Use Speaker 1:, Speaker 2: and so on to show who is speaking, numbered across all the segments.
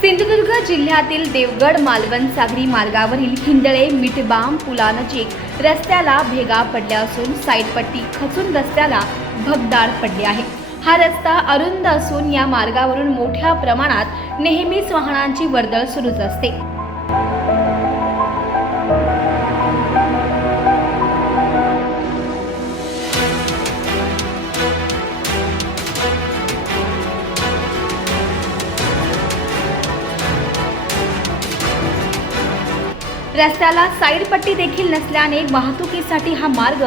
Speaker 1: सिंधुदुर्ग जिल्ह्यातील देवगड मालवण सागरी मार्गावरील हिंदळे मिठबाम पुलानजीक रस्त्याला भेगा पडल्या असून साईडपट्टी खचून रस्त्याला भगदाड पडले आहे. हा रस्ता अरुंद असून या मार्गावरून मोठ्या प्रमाणात नेहमीच वाहनांची वर्दळ सुरूच असते. रस्त्याला साईड पट्टी देखील नसल्याने वाहतुकीसाठी हा मार्ग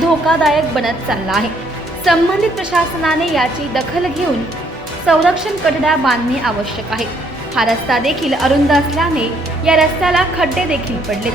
Speaker 1: धोकादायक बनत चालला आहे. संबंधित प्रशासनाने याची दखल घेऊन संरक्षण कठड्या बांधणे आवश्यक आहे. हा रस्ता देखील अरुंद असल्याने या रस्त्याला खड्डे देखील पडले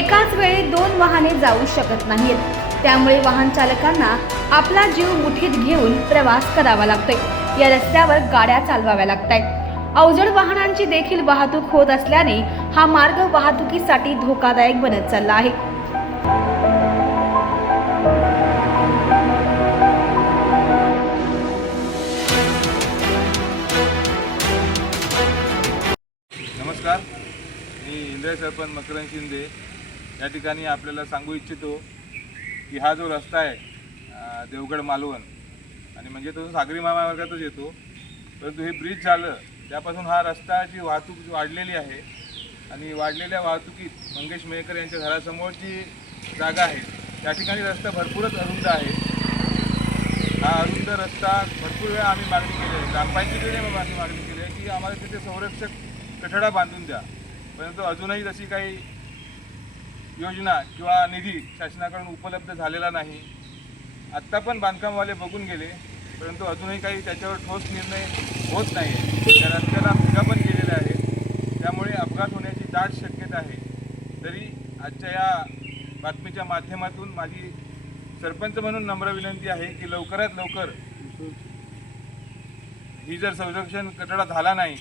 Speaker 1: एकाच वेळी दोन वाहने जाऊ शकत नाहीत. त्यामुळे वाहन चालकांना आपला जीव मुठीत घेऊन प्रवास करावा लागतोय. या रस्त्यावर गाड्या चालवाव्या लागत आहेत अवजड वाहनांची देखील वाहतूक होत असल्याने हा मार्ग वाहतुकीसाठी धोकादायक बनत चालला आहे.
Speaker 2: नमस्कार. मी इंद्र सरपंच मकरन शिंदे. या ठिकाणी आपल्याला सांगू इच्छितो की हा जो रस्ता आहे देवगड मालवण आणि म्हणजे तो सागरी महामार्गातच येतो परंतु हे ब्रिज झालं त्यापासून हा रस्ताची वाहतूक वाढलेली आहे आणि वाढलेल्या वाहतुकीत मंगेश मेहकर यांच्या घरासमोरची जागा आहे. त्या ठिकाणी रस्ता भरपूरच अरुंद आहे. हा अरुंद रस्ता भरपूर वेळा आम्ही मागणी केली आहे. ग्रामपंचायतीकडे आम्ही मागणी केली आहे की आम्हाला तिथे संरक्षक कठडा बांधून द्या. परंतु अजूनही तशी काही योजना किंवा निधी शासनाकडून उपलब्ध झालेला नाही. आत्ता पण बांधकामवाले बघून गेले परंतु अजूनही काही त्याच्यावर ठोस निर्णय होत नाही त्या रस्त्याला भेगा पण केलेल्या आहेत. त्यामुळे अपघात होण्याची दाट शक्यता आहे. तरी आजच्या या बातमीच्या माध्यमातून माझी सरपंच म्हणून नम्र विनंती आहे की लवकरात लवकर ही जर संरक्षण कटडा झाला नाही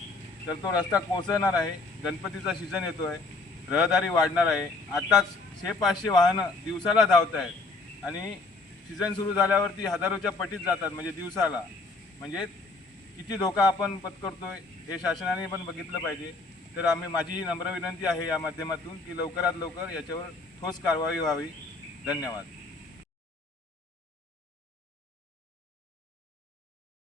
Speaker 2: तर तो रस्ता कोसळणार आहे. गणपतीचा सीझन येतो आहे रहदारी वाढणार आहे. आत्ताच शे पाचशे वाहनं दिवसाला धावत आहेत आणि सीझन सुरू झाल्यावरती हजारोच्या पटीत जातात म्हणजे दिवसाला. म्हणजे किती धोका आपण पत्करतोय हे शासनाने पण बघितलं पाहिजे. तर आम्ही माझी ही नम्र विनंती आहे या माध्यमातून की लवकरात लवकर याच्यावर ठोस कारवाई व्हावी. धन्यवाद.